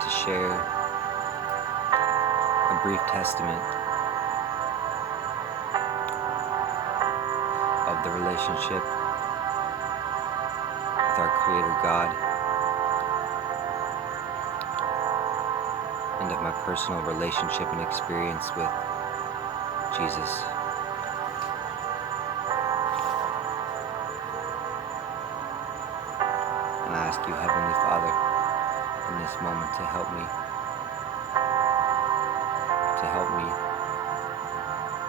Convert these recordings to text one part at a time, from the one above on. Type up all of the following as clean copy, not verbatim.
like to share a brief testament of the relationship with our Creator God and of my personal relationship and experience with Jesus. And I ask you, Heavenly Father, in this moment to help me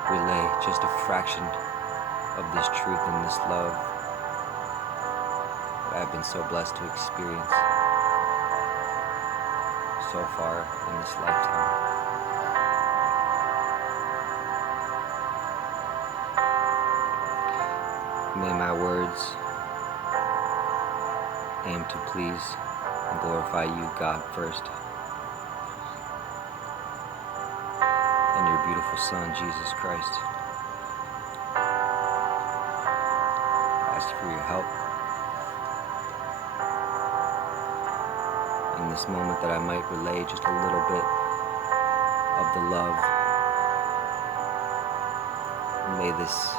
relay just a fraction of this truth and this love that I've been so blessed to experience so far in this lifetime. May my words aim to please and glorify you, God, first, and your beautiful Son, Jesus Christ. I ask for your help in this moment, that I might relay just a little bit of the love. And may this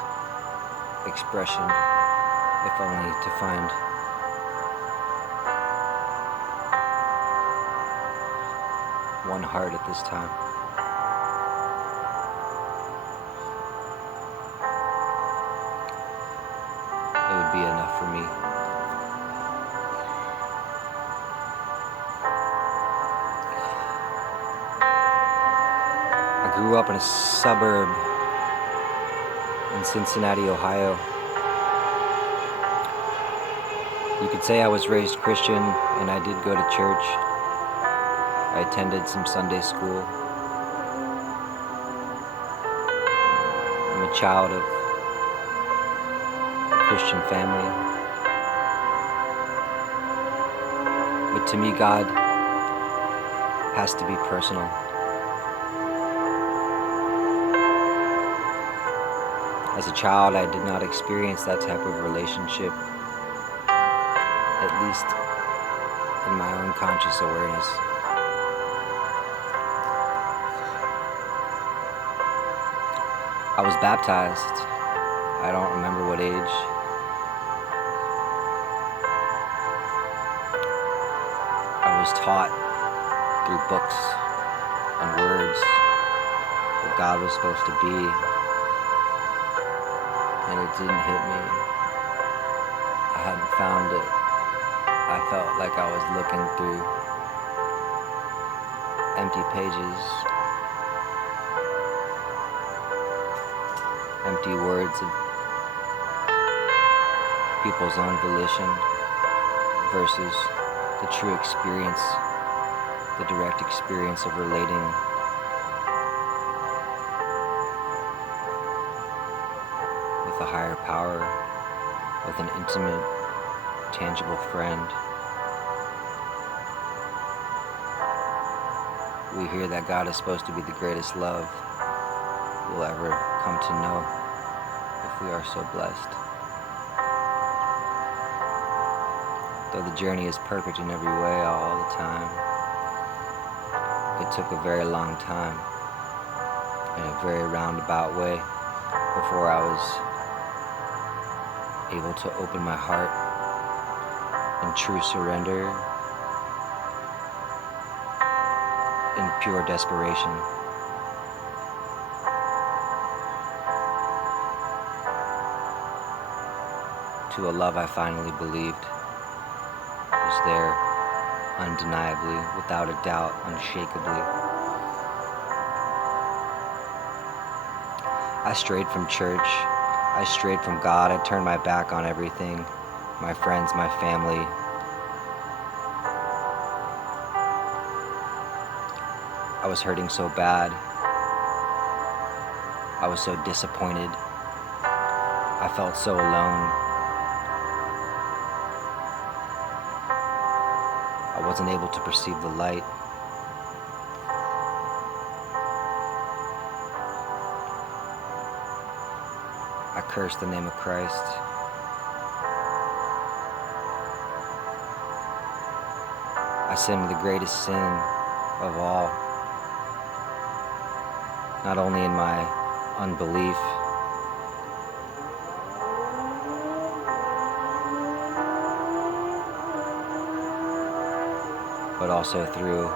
expression, if only to find one heart at this time, it would be enough for me. I grew up in a suburb in Cincinnati, Ohio. You could say I was raised Christian, and I did go to church. I attended some Sunday school. I'm a child of a Christian family. But to me, God has to be personal. As a child, I did not experience that type of relationship, at least in my own conscious awareness. I was baptized. I don't remember what age. I was taught through books and words what God was supposed to be, and it didn't hit me. I hadn't found it. I felt like I was looking through empty pages, empty words of people's own volition versus the true experience, the direct experience of relating with a higher power, with an intimate, tangible friend. We hear that God is supposed to be the greatest love we'll ever come to know if we are so blessed. Though the journey is perfect in every way all the time, it took a very long time in a very roundabout way before I was able to open my heart in true surrender, in pure desperation. To a love I finally believed was there, undeniably, without a doubt, unshakably. I strayed from church. I strayed from God. I turned my back on everything, my friends, my family. I was hurting so bad. I was so disappointed. I felt so alone. I wasn't able to perceive the light. I cursed the name of Christ. I sinned the greatest sin of all, not only in my unbelief, but also through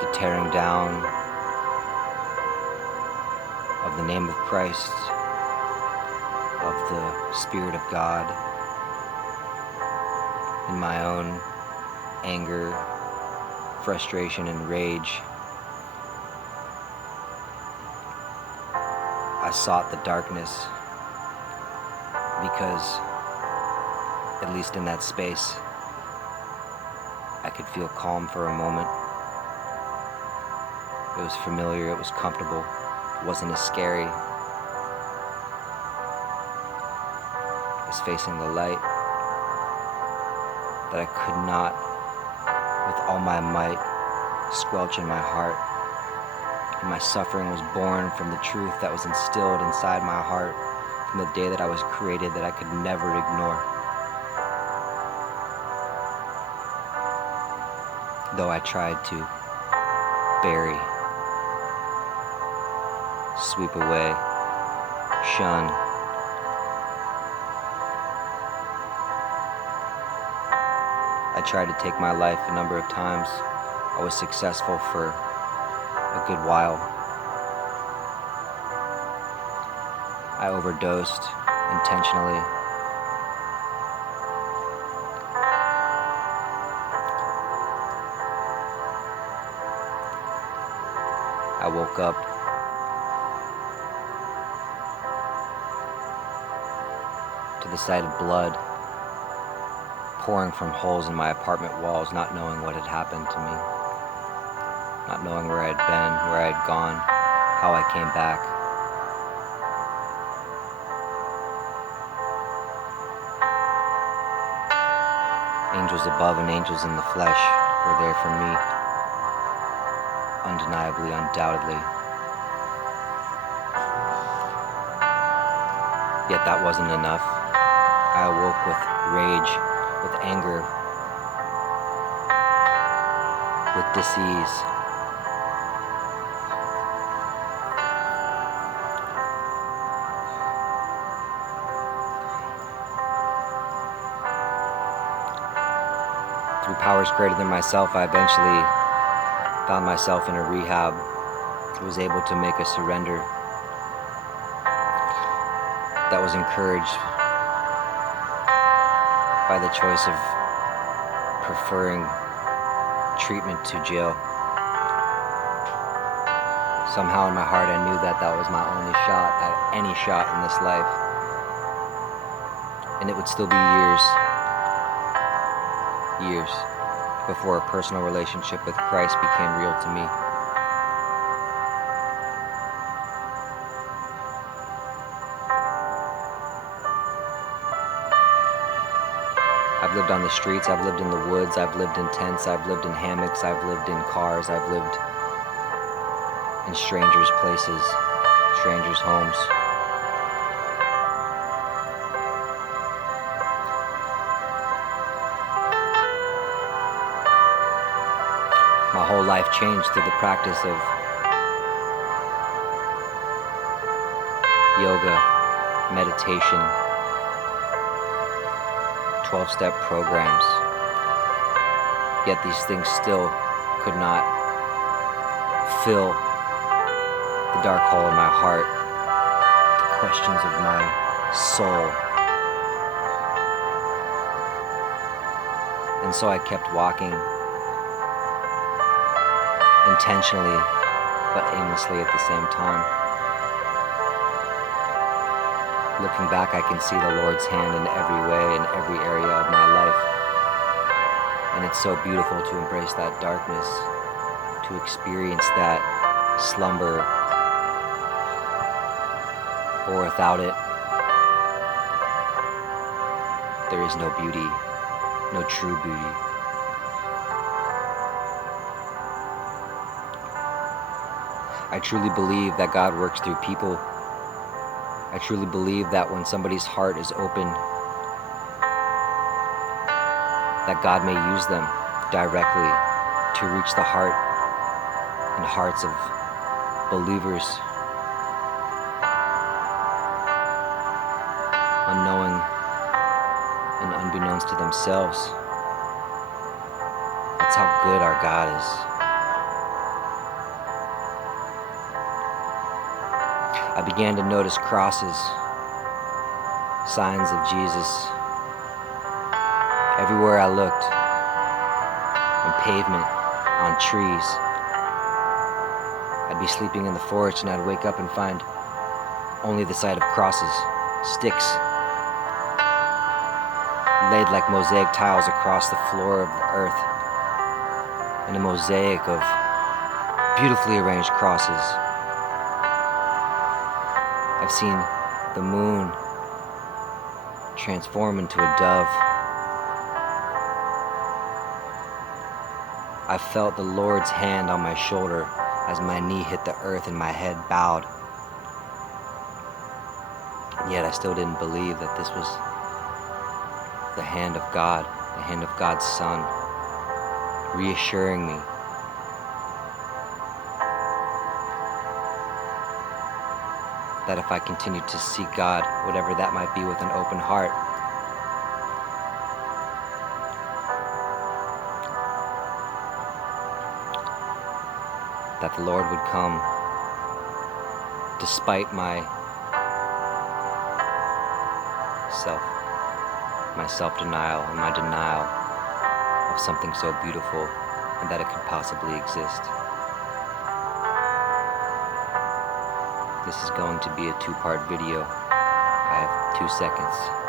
the tearing down of the name of Christ, of the Spirit of God, in my own anger, frustration, and rage. I sought the darkness because, at least in that space, I could feel calm for a moment. It was familiar, it was comfortable, it wasn't as scary as facing the light that I could not, with all my might, squelch in my heart. And my suffering was born from the truth that was instilled inside my heart from the day that I was created, that I could never ignore. Though I tried to bury, sweep away, shun, I tried to take my life a number of times. I was successful for a good while. I overdosed intentionally. I woke up to the sight of blood pouring from holes in my apartment walls, not knowing what had happened to me, not knowing where I'd been, where I'd gone, how I came back. Angels above and angels in the flesh were there for me, undeniably, undoubtedly. Yet that wasn't enough. I awoke with rage, with anger, with disease. Through powers greater than myself, I eventually found myself in a rehab. I was able to make a surrender that was encouraged by the choice of preferring treatment to jail. Somehow in my heart I knew that that was my only shot at any shot in this life. And it would still be years before a personal relationship with Christ became real to me. I've lived on the streets, I've lived in the woods, I've lived in tents, I've lived in hammocks, I've lived in cars, I've lived in strangers' places, strangers' homes. My whole life changed through the practice of yoga, meditation, 12-step programs. Yet these things still could not fill the dark hole in my heart, the questions of my soul. And so I kept walking intentionally, but aimlessly at the same time. Looking back, I can see the Lord's hand in every way, in every area of my life. And it's so beautiful to embrace that darkness, to experience that slumber, or without it, there is no beauty, no true beauty. I truly believe that God works through people. I truly believe that when somebody's heart is open that God may use them directly to reach the heart and hearts of believers, unknowing and unbeknownst to themselves. That's how good our God is. I began to notice crosses, signs of Jesus, everywhere I looked, on pavement, on trees. I'd be sleeping in the forest and I'd wake up and find only the sight of crosses, sticks, laid like mosaic tiles across the floor of the earth, and a mosaic of beautifully arranged crosses. I've seen the moon transform into a dove. I felt the Lord's hand on my shoulder as my knee hit the earth and my head bowed. And yet I still didn't believe that this was the hand of God, the hand of God's Son, reassuring me that if I continued to seek God, whatever that might be, with an open heart, that the Lord would come despite my self-denial and my denial of something so beautiful and that it could possibly exist. This is going to be a 2-part video. I have 2 seconds.